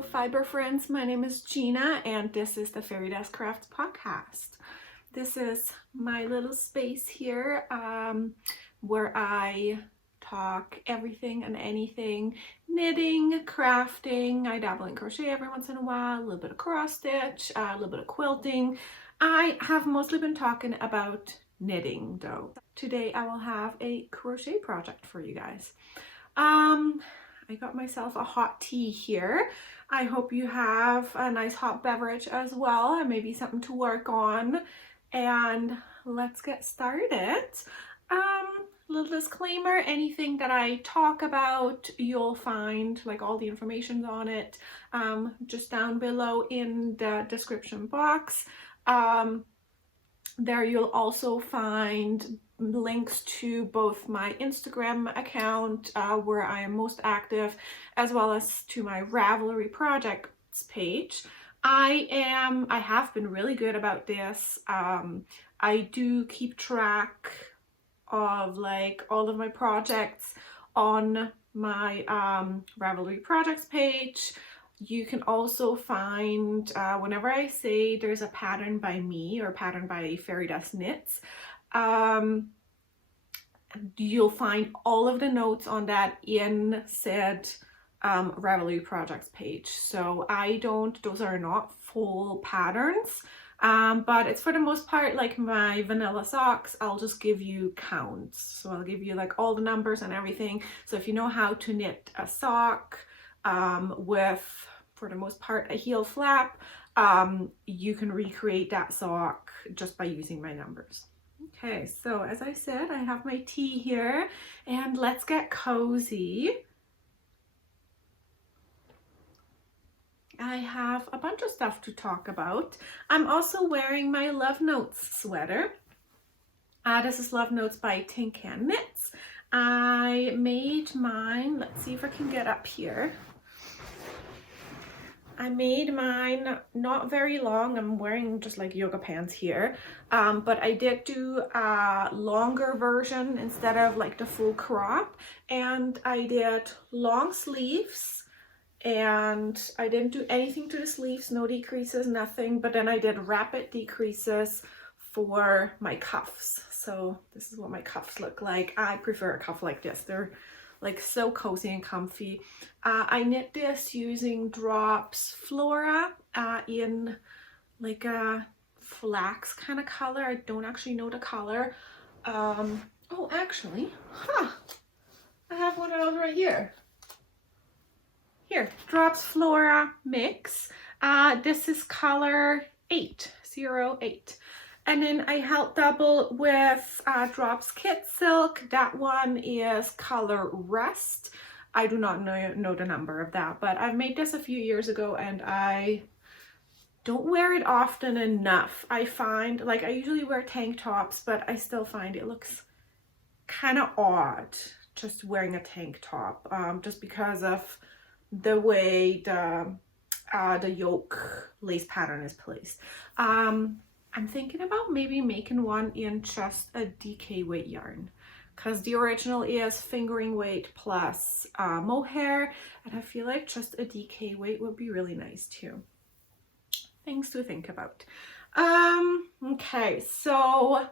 Hello fiber friends, my name is Gina and this is the Fairydust Crafts podcast. This is my little space here where I talk everything and anything, knitting, crafting. I dabble in crochet every once in a while, a little bit of cross stitch, a little bit of quilting. I have mostly been talking about knitting though. Today I will have a crochet project for you guys. I got myself a hot tea here. I hope you have a nice hot beverage as well and maybe something to work on. And let's get started. Little disclaimer, anything that I talk about, you'll find like all the information on it just down below in the description box. There you'll also find links to both my Instagram account where I am most active, as well as to my Ravelry Project Page. I have been really good about this. I do keep track of like all of my projects on my Ravelry Projects page. You can also find, whenever I say there's a pattern by me or pattern by Fairydust Knits, you'll find all of the notes on that in said Ravelry Projects page. So those are not full patterns, but it's for the most part like my vanilla socks. I'll just give you counts. So I'll give you like all the numbers and everything. So if you know how to knit a sock with, for the most part, a heel flap, you can recreate that sock just by using my numbers. Okay, so as I said, I have my tea here and let's get cozy. I have a bunch of stuff to talk about. I'm also wearing my Love Notes sweater. This is Love Notes by Tin Can Knits. I made mine, let's see if I can get up here. I made mine not very long. I'm wearing just like yoga pants here, but I did do a longer version instead of like the full crop, and I did long sleeves, and I didn't do anything to the sleeves, no decreases, nothing, but then I did rapid decreases for my cuffs. So this is what my cuffs look like. I prefer a cuff like this. They're like so cozy and comfy. I knit this using Drops Flora in like a flax kind of color. I don't actually know the color. Oh, actually, I have one of those right here. Here, Drops Flora Mix. This is color 808. And then I held double with Drops Kid-Silk. That one is color Rust. I do not know the number of that, but I've made this a few years ago and I don't wear it often enough. I find, like, I usually wear tank tops, but I still find it looks kind of odd just wearing a tank top, just because of the way the yoke lace pattern is placed. I'm thinking about maybe making one in just a DK weight yarn, because the original is fingering weight plus mohair, and I feel like just a DK weight would be really nice too. Things to think about. Okay, so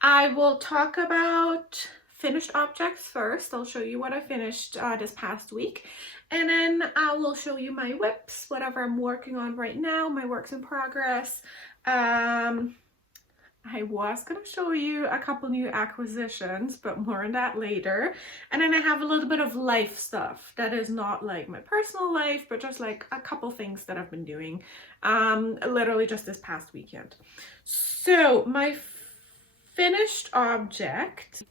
I will talk about finished objects first. I'll show you what I finished this past week, and then I will show you my whips, whatever I'm working on right now, my works in progress. I was gonna show you a couple new acquisitions, but more on that later. And then I have a little bit of life stuff that is not like my personal life, but just like a couple things that I've been doing literally just this past weekend. So my finished object,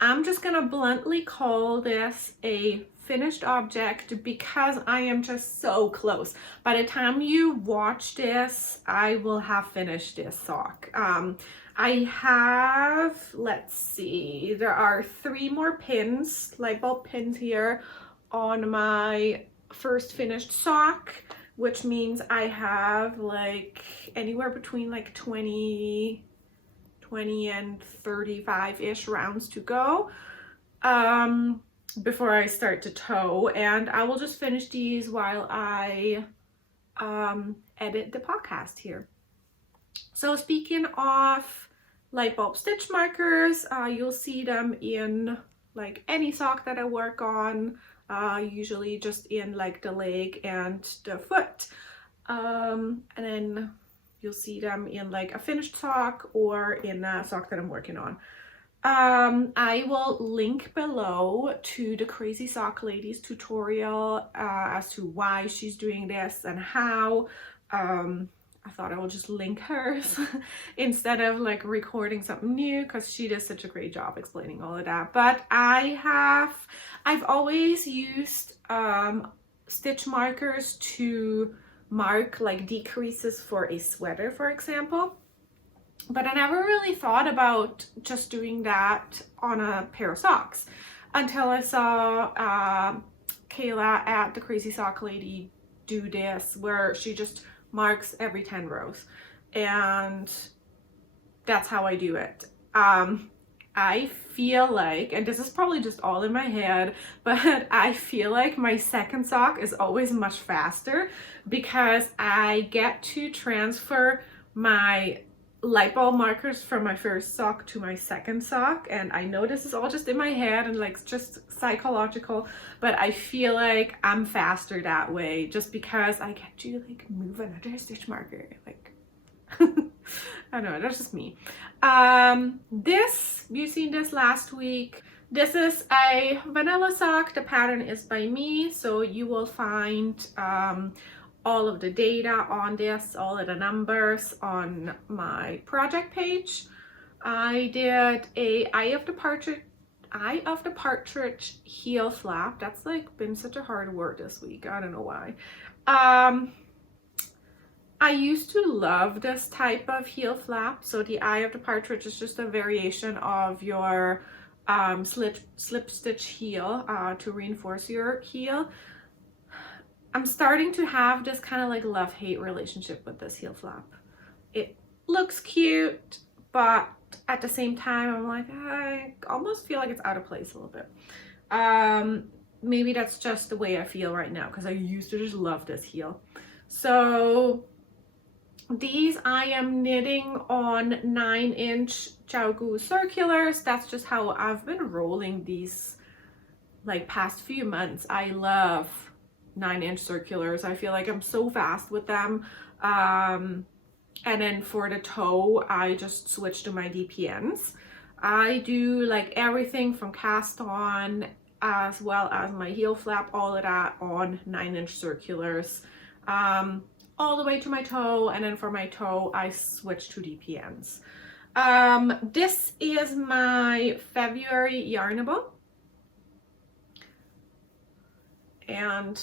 I'm just gonna bluntly call this a finished object because I am just so close. By the time you watch this, I will have finished this sock. I have, let's see, there are 3 more pins, light bulb pins here on my first finished sock, which means I have like anywhere between like 20 and 35-ish rounds to go. before I start to toe, and I will just finish these while I edit the podcast here. So speaking of light bulb stitch markers, you'll see them in like any sock that I work on, usually just in like the leg and the foot, and then you'll see them in like a finished sock or in a sock that I'm working on. I will link below to the Crazy Sock Lady's tutorial as to why she's doing this and how. I thought I would just link hers instead of like recording something new, because she does such a great job explaining all of that. But I've always used stitch markers to mark like decreases for a sweater, for example. But I never really thought about just doing that on a pair of socks until I saw Kayla at the Crazy Sock Lady do this, where she just marks every 10 rows, and that's how I do it. I feel like, and this is probably just all in my head, but I feel like my second sock is always much faster because I get to transfer my light bulb markers from my first sock to my second sock, and I know this is all just in my head and like just psychological, but I feel like I'm faster that way just because I get to like move another stitch marker, like I don't know, that's just me. This, you've seen this last week. This is a vanilla sock. The pattern is by me, so you will find all of the data on this, all of the numbers on my project page. I did a Eye of the Partridge heel flap. That's like been such a hard word this week. I don't know why. I used to love this type of heel flap. So the Eye of the Partridge is just a variation of your slip stitch heel to reinforce your heel. I'm starting to have this kind of like love-hate relationship with this heel flap. It looks cute, but at the same time, I'm like, I almost feel like it's out of place a little bit. Maybe that's just the way I feel right now, because I used to just love this heel. So these I am knitting on 9-inch Jiaogu circulars. That's just how I've been rolling these like past few months. I love 9-inch circulars. I feel like I'm so fast with them. And then for the toe, I just switched to my DPNs. I do like everything from cast on as well as my heel flap, all of that on 9-inch circulars, all the way to my toe. And then for my toe, I switch to DPNs. This is my February yarnable. And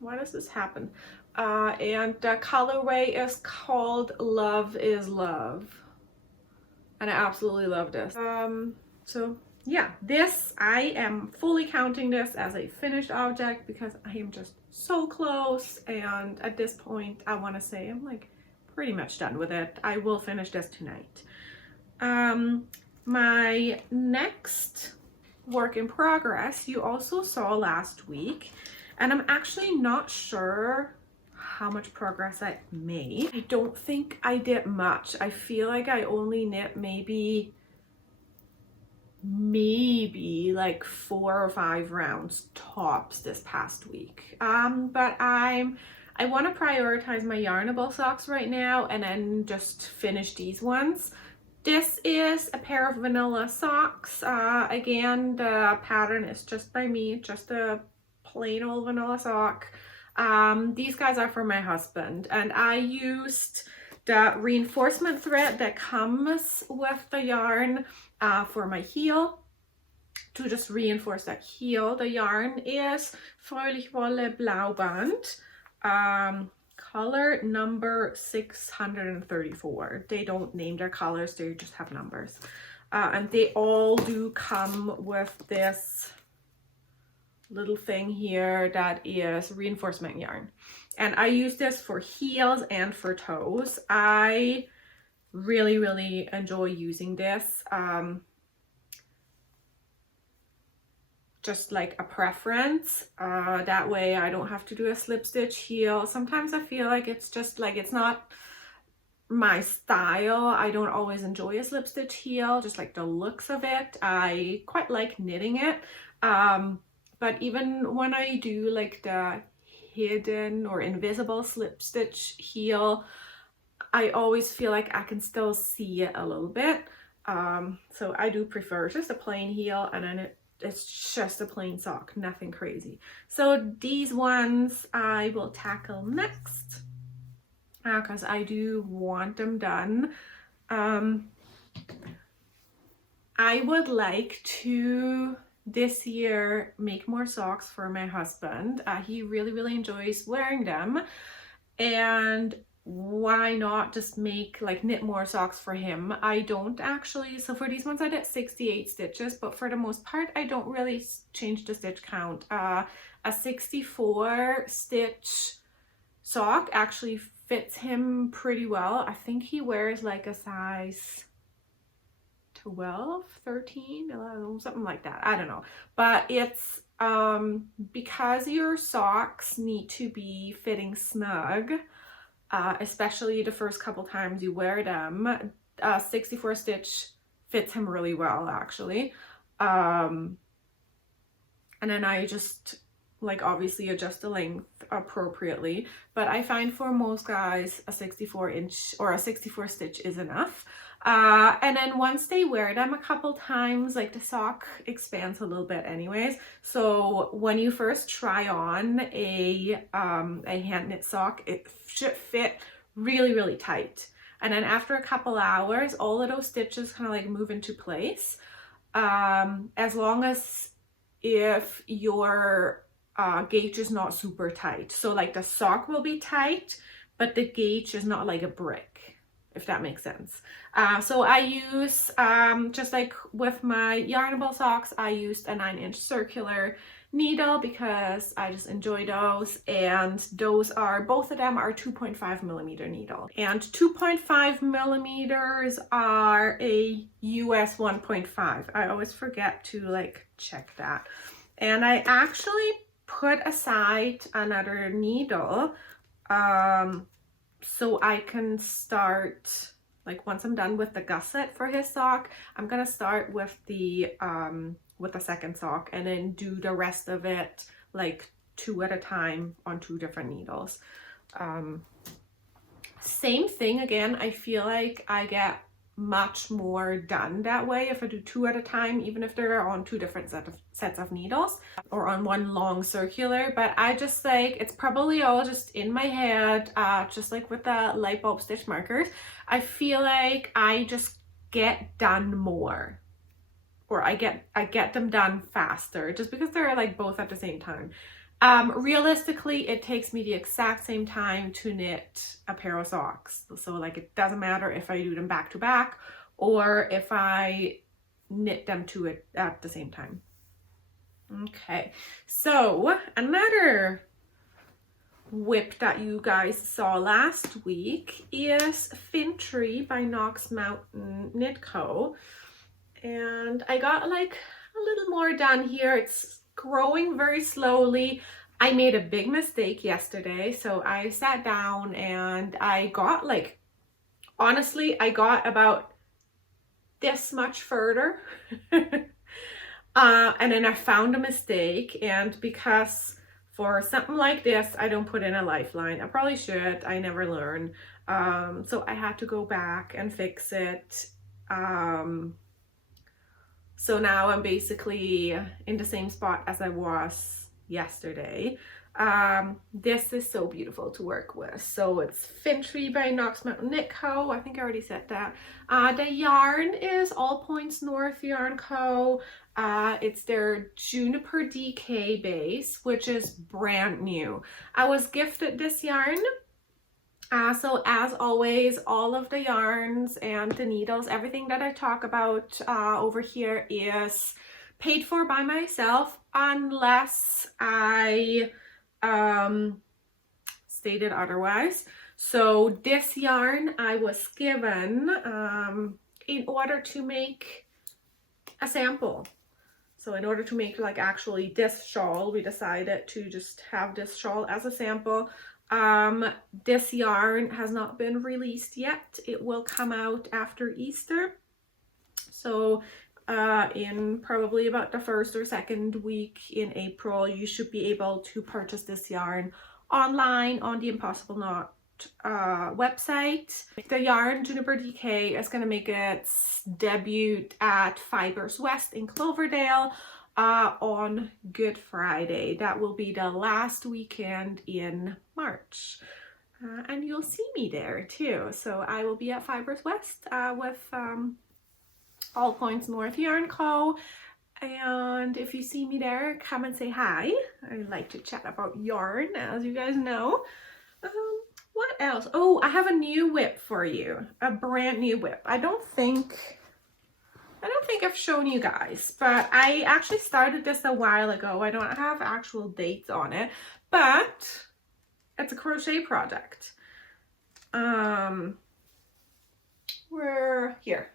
why does this happen? And the colorway is called Love is Love, and I absolutely love this. So yeah, this, I am fully counting this as a finished object because I am just so close, and at this point I want to say I'm like pretty much done with it. I will finish this tonight. My next work in progress you also saw last week, and I'm actually not sure how much progress I made. I don't think I did much. I feel like I only knit maybe like 4 or 5 rounds tops this past week. But I want to prioritize my yarnable socks right now and then just finish these ones. This is a pair of vanilla socks. Again, the pattern is just by me, just a plain old vanilla sock. These guys are for my husband, and I used the reinforcement thread that comes with the yarn for my heel to just reinforce that heel. The yarn is Froehlich Wolle Blauband. Color number 634. They don't name their colors, they just have numbers. And they all do come with this little thing here that is reinforcement yarn. And I use this for heels and for toes. I really, really enjoy using this. just like a preference. That way I don't have to do a slip stitch heel. Sometimes I feel like it's just like, it's not my style. I don't always enjoy a slip stitch heel, just like the looks of it. I quite like knitting it. But even when I do like the hidden or invisible slip stitch heel, I always feel like I can still see it a little bit. So I do prefer just a plain heel, and then it's just a plain sock, nothing crazy. So these ones I will tackle next, because I do want them done. I would like to this year make more socks for my husband. He really enjoys wearing them, and why not just make like knit more socks for him. I don't actually, so for these ones I did 68 stitches, but for the most part I don't really change the stitch count. A 64 stitch sock actually fits him pretty well. I think he wears like a size 12, 13, 11, something like that. I don't know. But it's because your socks need to be fitting snug, especially the first couple times you wear them, 64 stitch fits him really well actually. And then I just like obviously adjust the length appropriately, but I find for most guys a 64 inch or a 64 stitch is enough. And then once they wear them a couple times, like the sock expands a little bit anyways. So when you first try on a hand knit sock, it should fit really tight. And then after a couple hours, all of those stitches kind of like move into place. As long as if your gauge is not super tight. So like the sock will be tight, but the gauge is not like a brick, if that makes sense. So I use, just like with my yarnable socks, I used a 9-inch circular needle because I just enjoy those, and those are, both of them are 2.5 millimeter needle, and 2.5 millimeters are a US 1.5. I always forget to like check that. And I actually put aside another needle so I can start, like once I'm done with the gusset for his sock, I'm gonna start with the second sock and then do the rest of it like 2 at a time on 2 different needles. Same thing again, I feel like I get much more done that way if I do 2 at a time, even if they're on 2 different sets of needles or on one long circular. But I just like, it's probably all just in my head, just like with the light bulb stitch markers. I feel like I just get done more, or I get them done faster just because they're like both at the same time. Realistically, it takes me the exact same time to knit a pair of socks. So like it doesn't matter if I do them back to back or if I knit them to it at the same time. Okay, so another whip that you guys saw last week is Fintry by Knox Mountain Knit Co. And I got like a little more done here. It's growing very slowly. I made a big mistake yesterday, so I sat down and I got like, honestly, I got about this much further and then I found a mistake, and because for something like this I don't put in a lifeline. I probably should, I never learn, so I had to go back and fix it. So now I'm basically in the same spot as I was yesterday. This is so beautiful to work with. So it's Fintry by Knox Mountain Knit Co. I think I already said that. The yarn is All Points North Yarn Co. It's their Juniper DK base, which is brand new. I was gifted this yarn. So as always, all of the yarns and the needles, everything that I talk about over here is paid for by myself, unless I stated otherwise. So this yarn I was given in order to make a sample. So in order to make like actually this shawl, we decided to just have this shawl as a sample. This yarn has not been released yet. It will come out after Easter. So in probably about the 1st or 2nd week in April, you should be able to purchase this yarn online on the Impossible Knot website. The yarn Juniper DK is going to make its debut at Fibers West in Cloverdale on Good Friday. That will be the last weekend in March. And you'll see me there too. So I will be at Fibers West with All Points North Yarn Co. And if you see me there, come and say hi. I like to chat about yarn, as you guys know. What else? Oh, I have a new whip for you. A brand new whip. I don't think I've shown you guys, but I actually started this a while ago. I don't have actual dates on it, but it's a crochet project. We're here.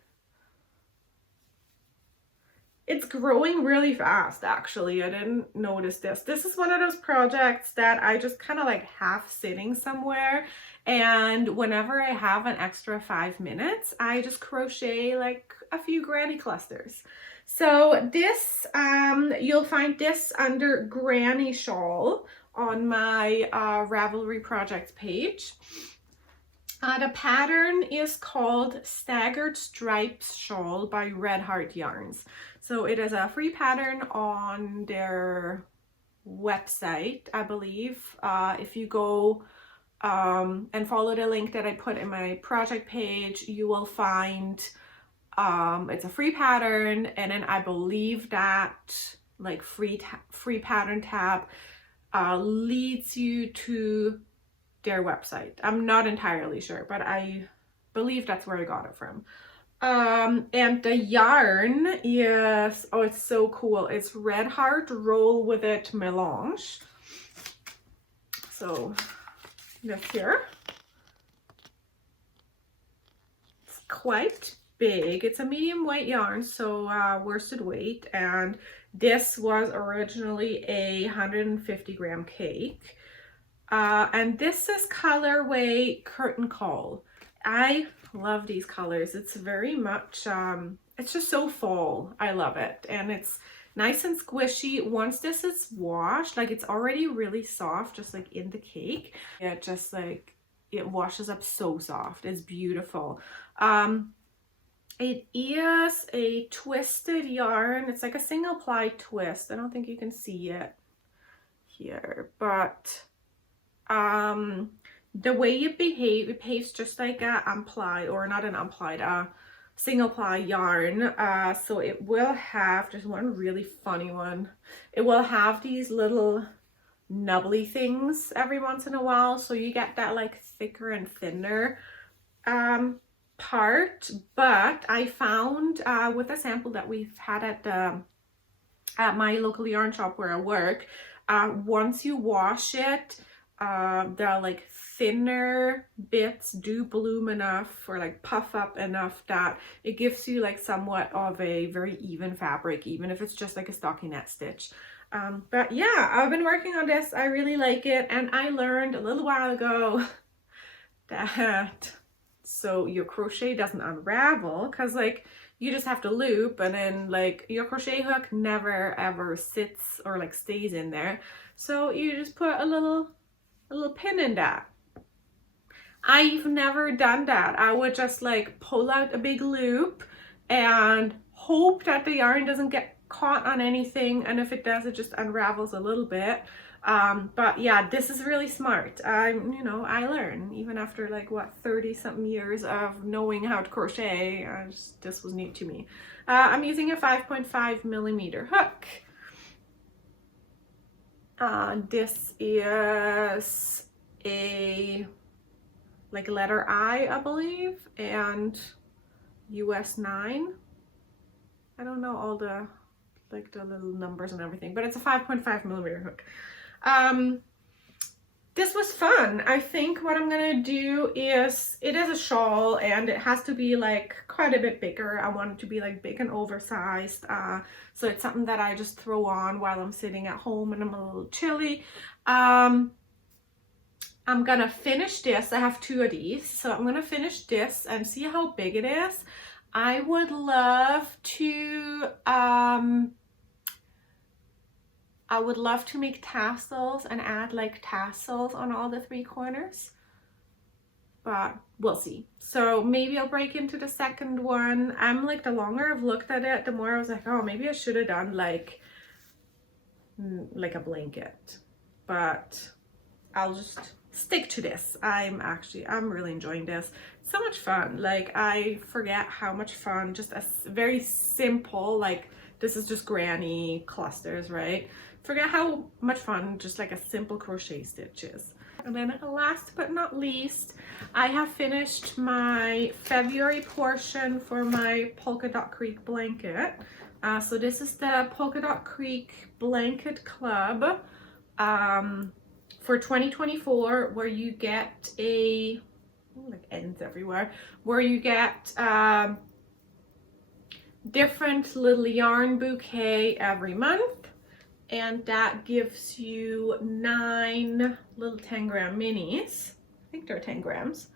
It's growing really fast, actually. I didn't notice this. This is one of those projects that I just kind of like half sitting somewhere, and whenever I have an extra 5 minutes, I just crochet like a few granny clusters. So this, you'll find this under Granny Shawl on my Ravelry Project page. The pattern is called Staggered Stripes Shawl by Red Heart Yarns. So it is a free pattern on their website, I believe. If you go and follow the link that I put in my project page, you will find it's a free pattern, and then I believe that like free pattern tab leads you to their website. I'm not entirely sure, but I believe that's where I got it from. And the yarn is, oh, it's so cool. It's Red Heart Roll With It Melange. So this here, it's quite big. It's a medium weight yarn, so worsted weight, and this was originally a 150 gram cake. And this is Colourway Curtain Call. I love these colors. It's very much, it's just so fall. I love it. And it's nice and squishy. Once this is washed, like it's already really soft, just like in the cake. It just like, it washes up so soft. It's beautiful. It is a twisted yarn. It's like a single ply twist. I don't think you can see it here, but the way it behaves just like a unplied, or not an unplied, single ply yarn. So it will have, just one really funny one, it will have these little nubbly things every once in a while, so you get that like thicker and thinner part. But I found with a sample that we've had at my local yarn shop where I work, once you wash it, the like thinner bits do bloom enough, or like puff up enough, that it gives you like somewhat of a very even fabric, even if it's just like a stockinette stitch. But yeah, I've been working on this. I really like it, and I learned a little while ago that so your crochet doesn't unravel, because like you just have to loop, and then like your crochet hook never ever sits or like stays in there, so you just put a little pin in that. I've never done that. I would just like pull out a big loop and hope that the yarn doesn't get caught on anything, and if it does, it just unravels a little bit. But yeah, this is really smart. You know, I learn even after like what, 30 something years of knowing how to crochet. This was new to me. I'm using a 5.5 millimeter hook. This is a like letter I believe, and US 9. I don't know all the like the little numbers and everything, but it's a 5.5 millimeter hook. this was fun. I think what I'm gonna do is, it is a shawl and it has to be like quite a bit bigger. I want it to be like big and oversized. So it's something that I just throw on while I'm sitting at home and I'm a little chilly. I'm gonna finish this. I have 2 of these, so I'm gonna finish this and see how big it is. I would love to make tassels and add like tassels on all the 3 corners, but we'll see. So maybe I'll break into the second one. I'm like, the longer I've looked at it, the more I was like, oh, maybe I should have done like a blanket, but I'll just stick to this. I'm really enjoying this. It's so much fun. Like, I forget how much fun just a very simple, like, this is just granny clusters, right? Forget how much fun just like a simple crochet stitch is. And then last but not least, I have finished my February portion for my Polka Dot Creek blanket. So this is the Polka Dot Creek Blanket Club for 2024, where you get a, like ends everywhere, where you get different little yarn bouquet every month. And that gives you 9 little 10-gram minis. I think they're 10 grams.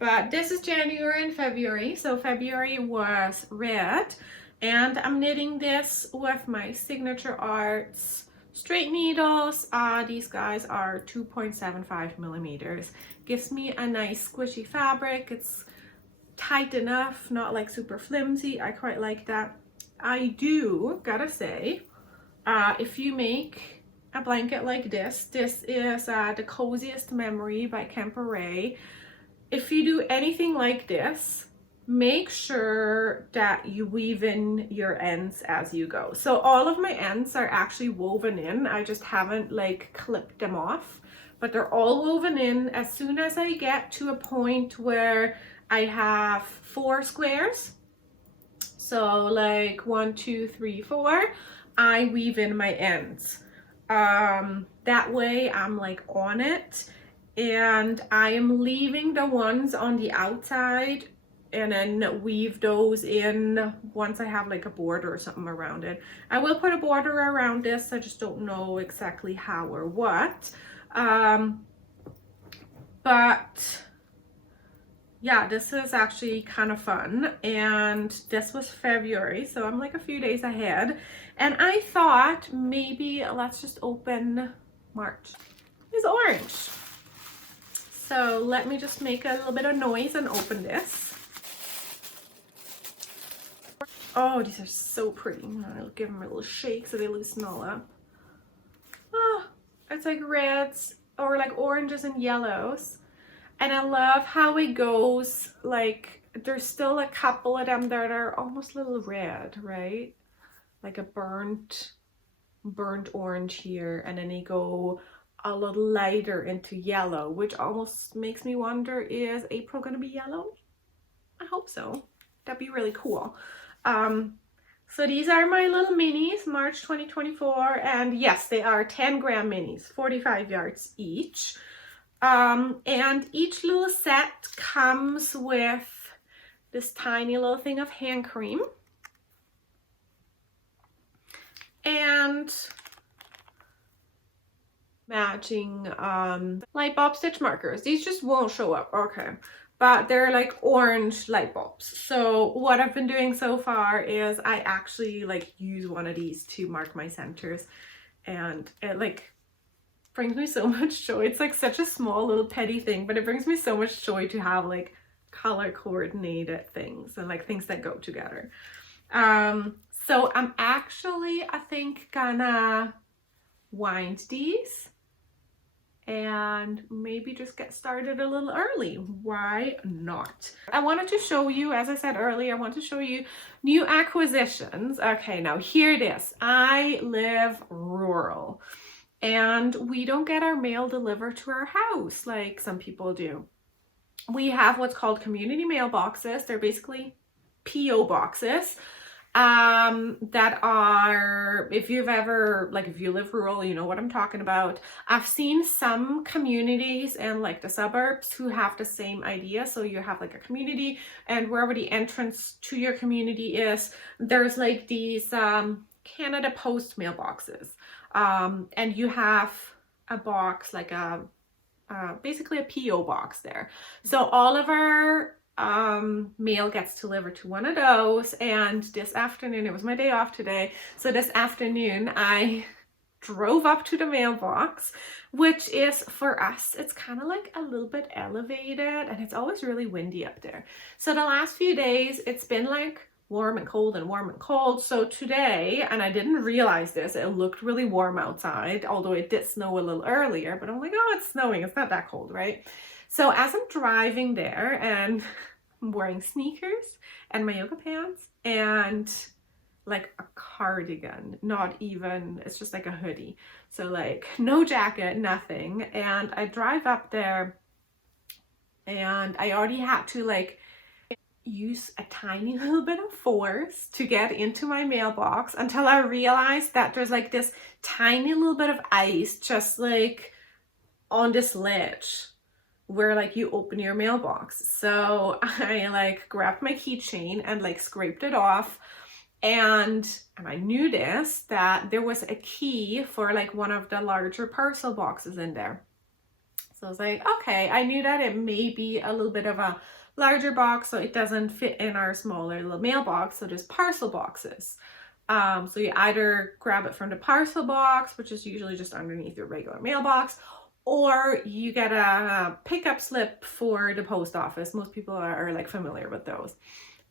But this is January and February. So February was red. And I'm knitting this with my Signature Arts straight needles. These guys are 2.75 millimeters. Gives me a nice squishy fabric. It's tight enough, not like super flimsy. I quite like that. I do gotta say, if you make a blanket like this, this is The Coziest Memory by Kemper Ray. If you do anything like this, make sure that you weave in your ends as you go. So all of my ends are actually woven in. I just haven't like clipped them off, but they're all woven in. As soon as I get to a point where I have 4 squares, so like 1, 2, 3, 4, I weave in my ends. That way I'm like on it, and I am leaving the ones on the outside and then weave those in once I have like a border or something around it. I will put a border around this, I just don't know exactly how or what. But yeah, this is actually kind of fun, and this was February, so I'm like a few days ahead. And I thought maybe let's just open March. It's orange. So let me just make a little bit of noise and open this. Oh, these are so pretty. I'll give them a little shake so they loosen all up. Oh, it's like reds or like oranges and yellows. And I love how it goes, like there's still a couple of them that are almost a little red, right? Like a burnt orange here, and then they go a little lighter into yellow, which almost makes me wonder, is April gonna be yellow? I hope so. That'd be really cool. So these are my little minis, March 2024, and yes, they are 10-gram minis, 45 yards each. And each little set comes with this tiny little thing of hand cream and matching light bulb stitch markers. These just won't show up, okay, but they're like orange light bulbs. So what I've been doing so far is I actually like use one of these to mark my centers, and it like brings me so much joy. It's like such a small little petty thing, but it brings me so much joy to have like color coordinated things and like things that go together. So I'm actually, I think, gonna wind these and maybe just get started a little early. Why not? I wanted to show you, as I said earlier, I want to show you new acquisitions. Okay, now hear this. I live rural and we don't get our mail delivered to our house like some people do. We have what's called community mailboxes. They're basically PO boxes. that are, if you've ever, like if you live rural, you know what I'm talking about. I've seen some communities and like the suburbs who have the same idea. So you have like a community, and wherever the entrance to your community is, there's like these Canada Post mailboxes, and you have a box, like a basically a PO box there. So all of our mail gets delivered to one of those. And this afternoon, it was my day off today, so this afternoon I drove up to the mailbox, which is, for us, it's kind of like a little bit elevated, and it's always really windy up there. So the last few days it's been like warm and cold and warm and cold. So today, and I didn't realize this, it looked really warm outside, although it did snow a little earlier, but I'm like, oh, it's snowing, it's not that cold, right? So as I'm driving there, and I'm wearing sneakers and my yoga pants and like a cardigan, not even, it's just like a hoodie, so like no jacket, nothing, and I drive up there, and I already had to like use a tiny little bit of force to get into my mailbox, until I realized that there's like this tiny little bit of ice just like on this ledge where like you open your mailbox. So I like grabbed my keychain and like scraped it off, and I noticed that there was a key for like one of the larger parcel boxes in there. So I was like, okay, I knew that it may be a little bit of a larger box, so it doesn't fit in our smaller little mailbox. So there's parcel boxes. So you either grab it from the parcel box, which is usually just underneath your regular mailbox, or you get a pickup slip for the post office. Most people are like familiar with those.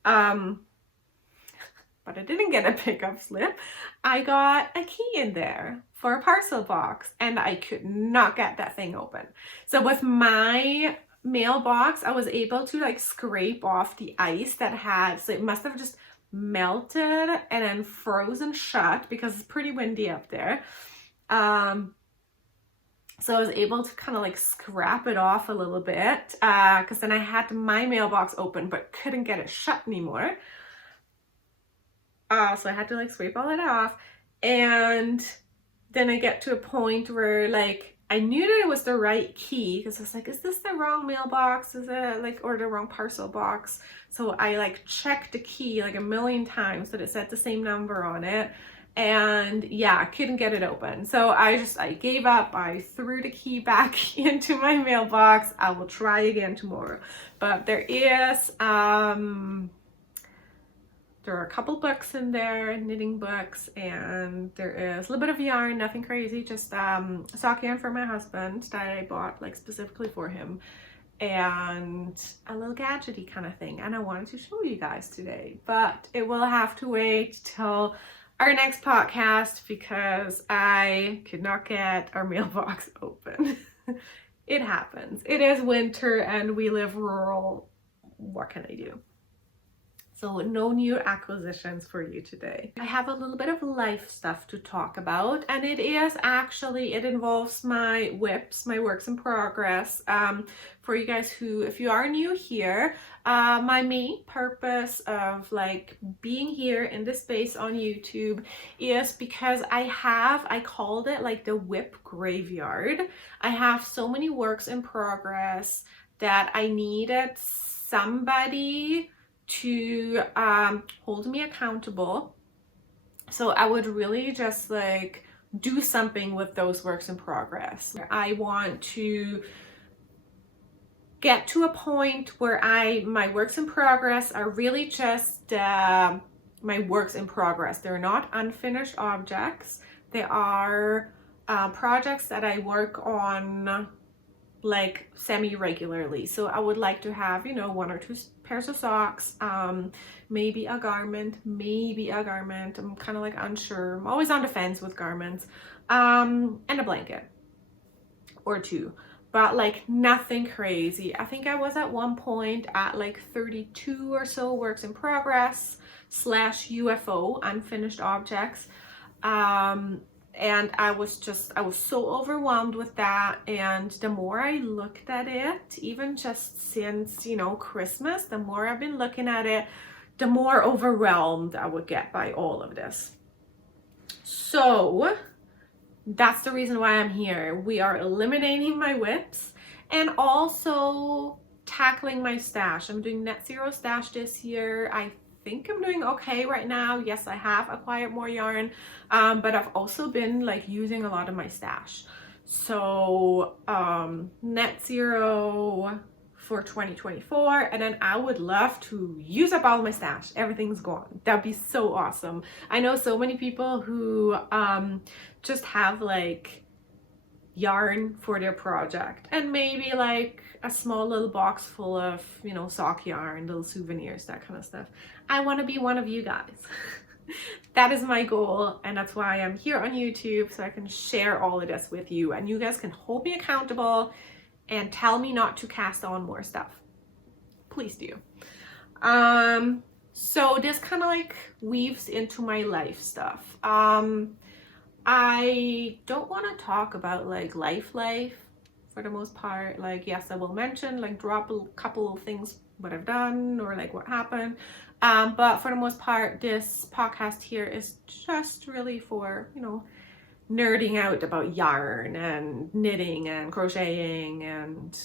But I didn't get a pickup slip. I got a key in there for a parcel box, and I could not get that thing open. So with my mailbox, I was able to like scrape off the ice that had, so it must have just melted and then frozen shut because it's pretty windy up there. So I was able to kind of like scrap it off a little bit, because then I had my mailbox open but couldn't get it shut anymore. So I had to like scrape all that off, and then I get to a point where like I knew that it was the right key, because I was like, is this the wrong mailbox? Is it like, or the wrong parcel box? So I like checked the key like a million times that it said the same number on it, and yeah, I couldn't get it open. So I gave up. I threw the key back into my mailbox. I will try again tomorrow. But there are a couple books in there, knitting books, and there is a little bit of yarn, nothing crazy, just sock yarn for my husband that I bought like specifically for him, and a little gadgety kind of thing, and I wanted to show you guys today, but it will have to wait till our next podcast because I could not get our mailbox open. It happens. It is winter and we live rural. What can I do? So no new acquisitions for you today. I have a little bit of life stuff to talk about, and it involves my WIPs, my works in progress. For you guys who, if you are new here, my main purpose of like being here in this space on YouTube is because I called it like the WIP graveyard. I have so many works in progress that I needed somebody to hold me accountable. So I would really just like do something with those works in progress. I want to get to a point where my works in progress are really just my works in progress. They're not unfinished objects. They are projects that I work on like semi-regularly. So I would like to have, you know, 1 or 2 pairs of socks, maybe a garment. I'm kind of like unsure. I'm always on the fence with garments, and a blanket or 2, but like nothing crazy. I think I was at one point at like 32 or so works in progress / UFO, unfinished objects. And I was so overwhelmed with that, and the more I looked at it, even just since, you know, Christmas, the more I've been looking at it, the more overwhelmed I would get by all of this. So that's the reason why I'm here. We are eliminating my whips and also tackling my stash. I'm doing net zero stash this year. I think I'm doing okay right now. Yes, I have acquired more yarn, but I've also been like using a lot of my stash. So net zero for 2024, and then I would love to use up all my stash. Everything's gone. That'd be so awesome. I know so many people who just have like yarn for their project and maybe like a small little box full of, you know, sock yarn, little souvenirs, that kind of stuff. I want to be one of you guys. That is my goal, and that's why I'm here on YouTube, so I can share all of this with you and you guys can hold me accountable and tell me not to cast on more stuff. Please do. So this kind of like weaves into my life stuff. I don't want to talk about like life for the most part. Like, yes, I will mention, like, drop a couple of things what I've done or like what happened, but for the most part this podcast here is just really for, you know, nerding out about yarn and knitting and crocheting and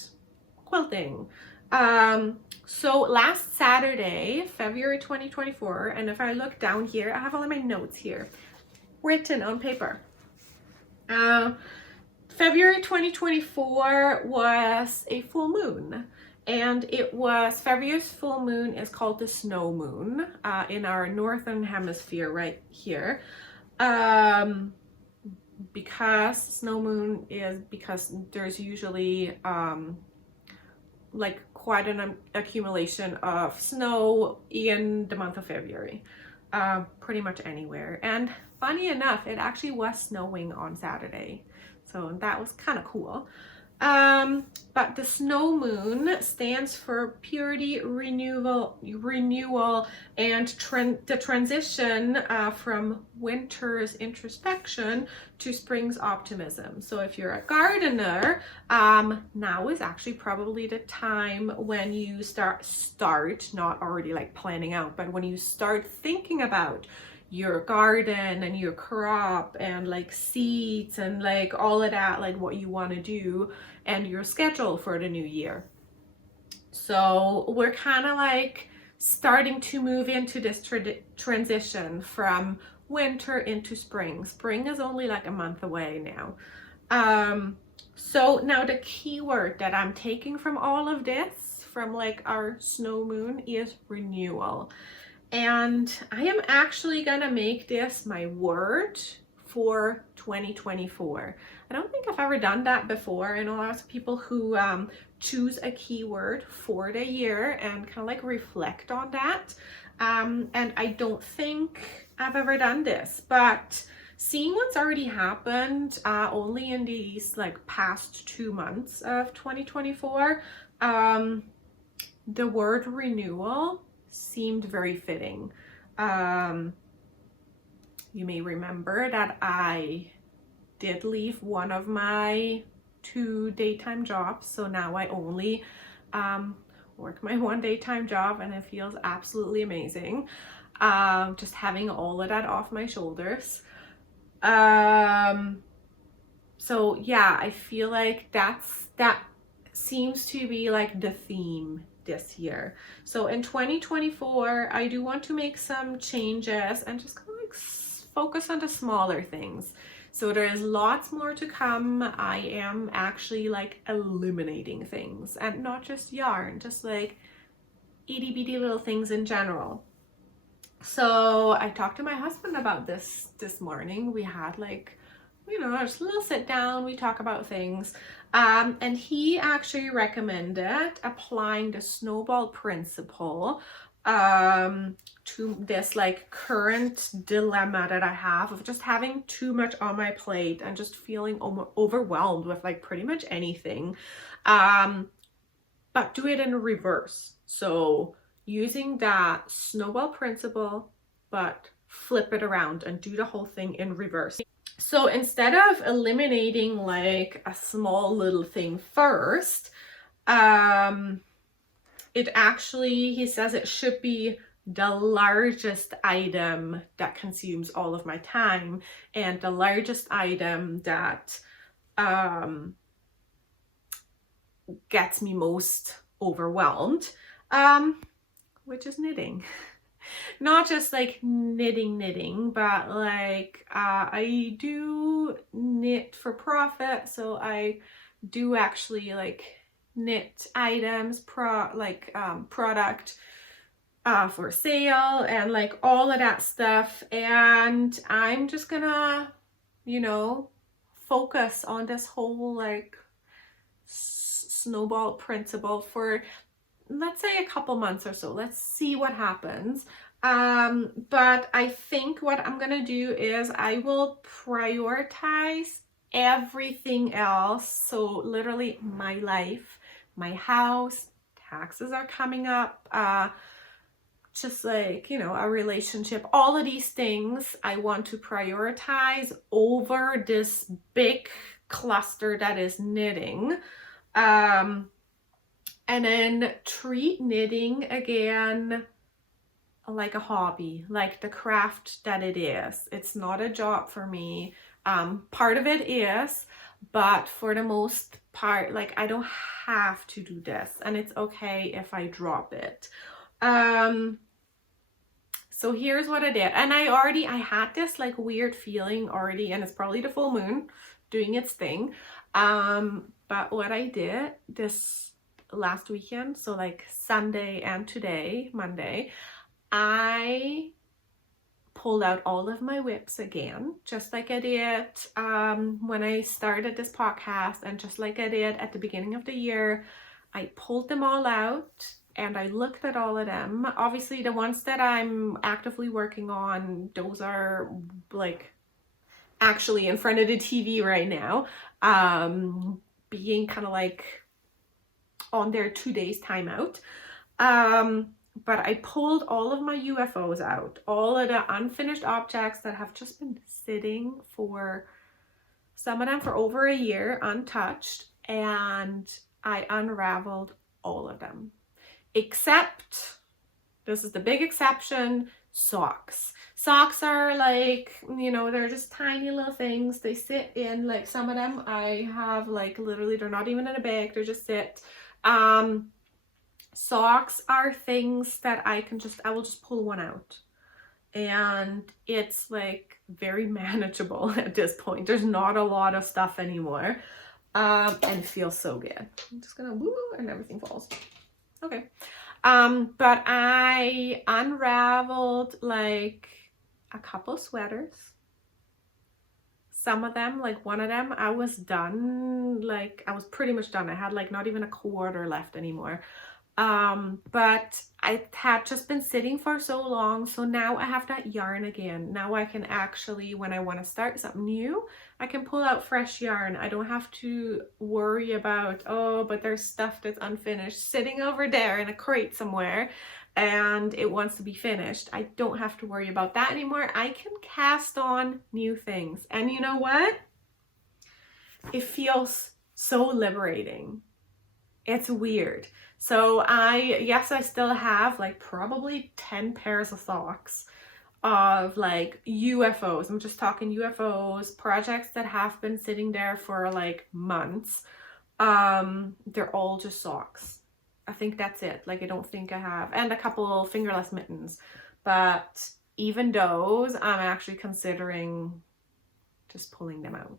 quilting. So last Saturday, February 2024, and if I look down here, I have all of my notes here written on paper. February 2024 was a full moon, and it was, February's full moon is called the snow moon in our northern hemisphere right here. Because snow moon is because there's usually like quite an accumulation of snow in the month of February, pretty much anywhere. And funny enough, it actually was snowing on Saturday, so that was kind of cool. But the snow moon stands for purity, renewal, and the transition from winter's introspection to spring's optimism. So if you're a gardener, now is actually probably the time when you start, not already like planning out, but when you start thinking about your garden and your crop and like seeds and like all of that, like what you want to do and your schedule for the new year. So we're kind of like starting to move into this transition from winter into spring. Spring is only like a month away now. So now the keyword that I'm taking from all of this, from like our snow moon, is renewal. And I am actually gonna make this my word for 2024. I don't think I've ever done that before. I know lots of people who choose a keyword for the year and kind of like reflect on that. And I don't think I've ever done this, but seeing what's already happened only in these like past 2 months of 2024, the word renewal seemed very fitting. You may remember that I did leave one of my 2 daytime jobs, so now I only work my 1 daytime job, and it feels absolutely amazing. Just having all of that off my shoulders. So yeah, I feel like that seems to be like the theme this year. So in 2024, I do want to make some changes and just kind of like focus on the smaller things. So there is lots more to come. I am actually like eliminating things, and not just yarn, just like itty bitty little things in general. So I talked to my husband about this morning. We had like, you know, just a little sit down, we talk about things. And he actually recommended applying the snowball principle to this like current dilemma that I have of just having too much on my plate and just feeling overwhelmed with like pretty much anything. But do it in reverse. So using that snowball principle, but flip it around and do the whole thing in reverse. So instead of eliminating like a small little thing first, it actually, he says it should be the largest item that consumes all of my time and the largest item that gets me most overwhelmed, which is knitting. Not just like knitting, but like I do knit for profit, so I do actually like knit items, product for sale and like all of that stuff. And I'm just gonna, you know, focus on this whole like snowball principle for, let's say, a couple months or so. Let's see what happens. But I think what I'm gonna do is I will prioritize everything else. So literally my life, my house, taxes are coming up, just like, you know, a relationship, all of these things I want to prioritize over this big cluster that is knitting. And then treat knitting again like a hobby, like the craft that it is. It's not a job for me. Part of it is, but for the most part, like I don't have to do this, and it's okay if I drop it. So here's what I did. And I had this like weird feeling already, and it's probably the full moon doing its thing. But what I did this last weekend, so like Sunday and today, Monday, I pulled out all of my whips again, just like I did when I started this podcast, and just like I did at the beginning of the year. I pulled them all out and I looked at all of them. Obviously the ones that I'm actively working on, those are like actually in front of the TV right now, being kind of like on their 2 days timeout. But I pulled all of my UFOs out, all of the unfinished objects that have just been sitting for, some of them for over a year untouched, and I unraveled all of them. Except, this is the big exception, socks. Socks are like, you know, they're just tiny little things. They sit in, like some of them I have like literally, they're not even in a bag, they just sit. Socks are things that I will just pull one out, and it's like very manageable at this point. There's not a lot of stuff anymore, and it feels so good. I'm just gonna woo and everything falls. Okay. But I unraveled like a couple sweaters. Some of them, like one of them, I was done, like I was pretty much done. I had like not even a quarter left anymore. But I had just been sitting for so long, so now I have that yarn again. Now I can actually, when I want to start something new, I can pull out fresh yarn. I don't have to worry about, oh, but there's stuff that's unfinished sitting over there in a crate somewhere and it wants to be finished. I don't have to worry about that anymore. I can cast on new things. And you know what? It feels so liberating. It's weird. So yes, I still have like probably 10 pairs of socks of like UFOs. I'm just talking UFOs, projects that have been sitting there for like months. They're all just socks. I think that's it. Like I don't think I have, and a couple fingerless mittens, but even those I'm actually considering just pulling them out.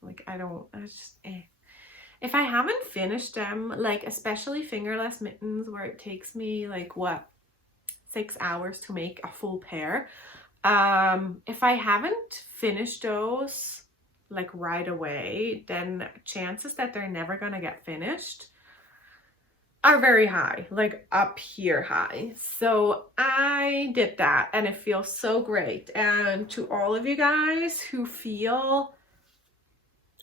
Like it's just if I haven't finished them, like especially fingerless mittens where it takes me like what, 6 hours to make a full pair. If I haven't finished those like right away, then chances that they're never gonna get finished are very high, like up here high. So I did that and it feels so great. And to all of you guys who feel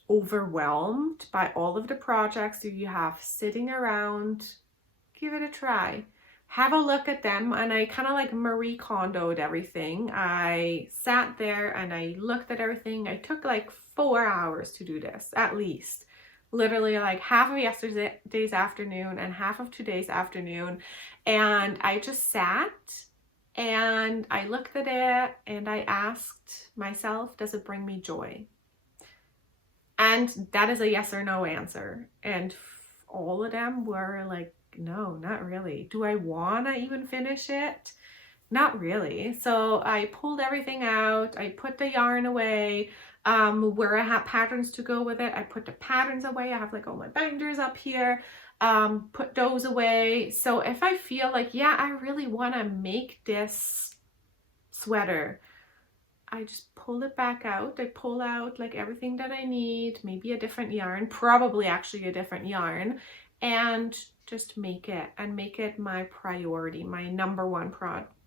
overwhelmed by all of the projects that you have sitting around, give it a try. Have a look at them. And I kind of like Marie Kondo'd everything. I sat there and I looked at everything. I took like 4 hours to do this, at least. Literally like half of yesterday's afternoon and half of today's afternoon. And I just sat and I looked at it and I asked myself, does it bring me joy? And that is a yes or no answer. And all of them were like, no, not really. Do I want to even finish it? Not really. So I pulled everything out. I put the yarn away. Where I have patterns to go with it, I put the patterns away. I have like all my binders up here. Put those away. So if I feel like, yeah, I really want to make this sweater, I just pull it back out. I pull out like everything that I need, maybe a different yarn, probably actually a different yarn, and just make it, and make it my priority, my number one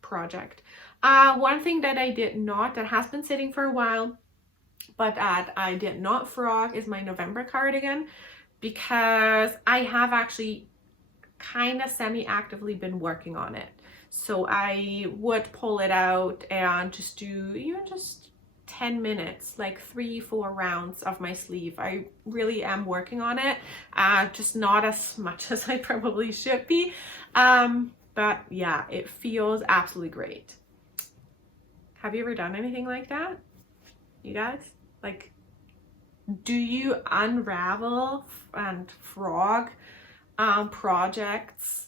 project. One thing that I did not, that has been sitting for a while, but that I did not frog, is my November cardigan, because I have actually kind of semi-actively been working on it. So I would pull it out and just do, you know, just 10 minutes, like 3-4 rounds of my sleeve. I really am working on it, just not as much as I probably should be. But yeah, it feels absolutely great. Have you ever done anything like that, you guys? Like, do you unravel and frog projects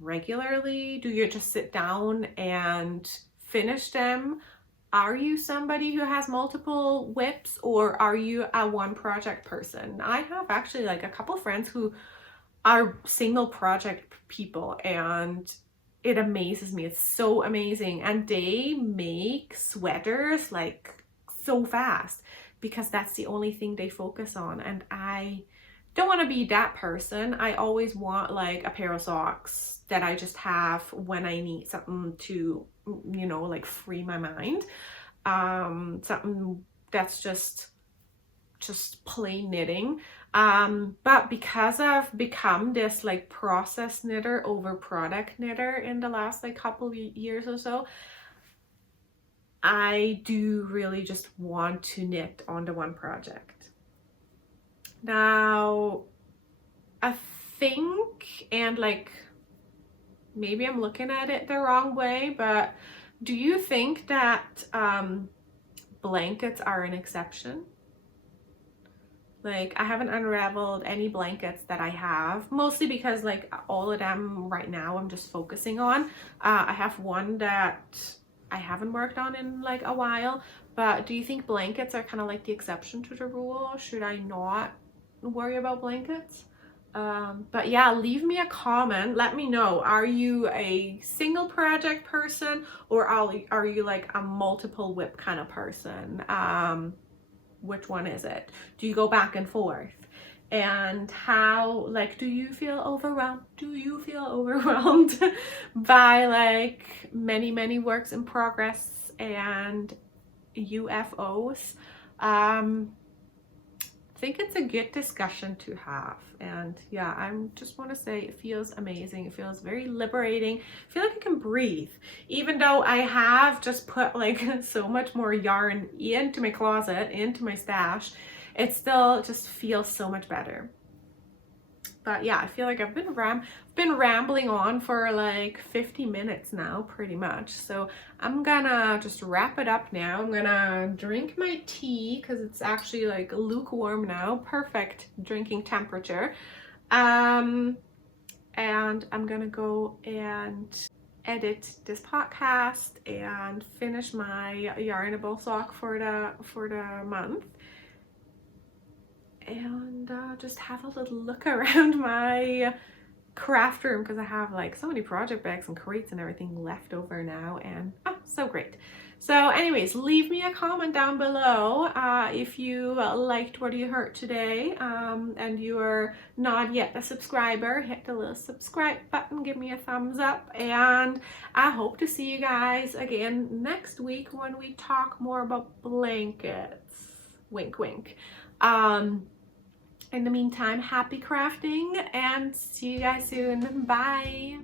regularly? Do you just sit down and finish them? Are you somebody who has multiple whips, or are you a one project person? I have actually like a couple friends who are single project people, and it amazes me. It's so amazing. And they make sweaters like so fast because that's the only thing they focus on. And I don't want to be that person. I always want like a pair of socks that I just have when I need something to, you know, like free my mind. Something that's just plain knitting. But because I've become this like process knitter over product knitter in the last like couple of years or so, I do really just want to knit on the one project. Now, I think, and like maybe I'm looking at it the wrong way, but do you think that blankets are an exception? Like, I haven't unraveled any blankets that I have, mostly because like all of them right now I'm just focusing on. I have one that I haven't worked on in like a while, but do you think blankets are kind of like the exception to the rule? Should I not worry about blankets? But yeah, leave me a comment. Let me know. Are you a single project person, or are you like a multiple whip kind of person? Which one is it? Do you go back and forth? And how, like, do you feel overwhelmed? Do you feel overwhelmed by like many works in progress and UFOs? I think it's a good discussion to have. And yeah, I just want to say it feels amazing. It feels very liberating. I feel like I can breathe, even though I have just put like so much more yarn into my closet, into my stash. It still just feels so much better. But yeah, I feel like I've been rambling on for like 50 minutes now, pretty much. So I'm gonna just wrap it up now. I'm gonna drink my tea because it's actually like lukewarm now, perfect drinking temperature. And I'm gonna go and edit this podcast and finish my yarnable sock for the month. And just have a little look around my craft room, because I have like so many project bags and crates and everything left over now, and so great. So anyways, leave me a comment down below if you liked what you heard today, and you are not yet a subscriber. Hit the little subscribe button, give me a thumbs up, and I hope to see you guys again next week when we talk more about blankets. Wink wink. In the meantime, happy crafting, and see you guys soon. Bye.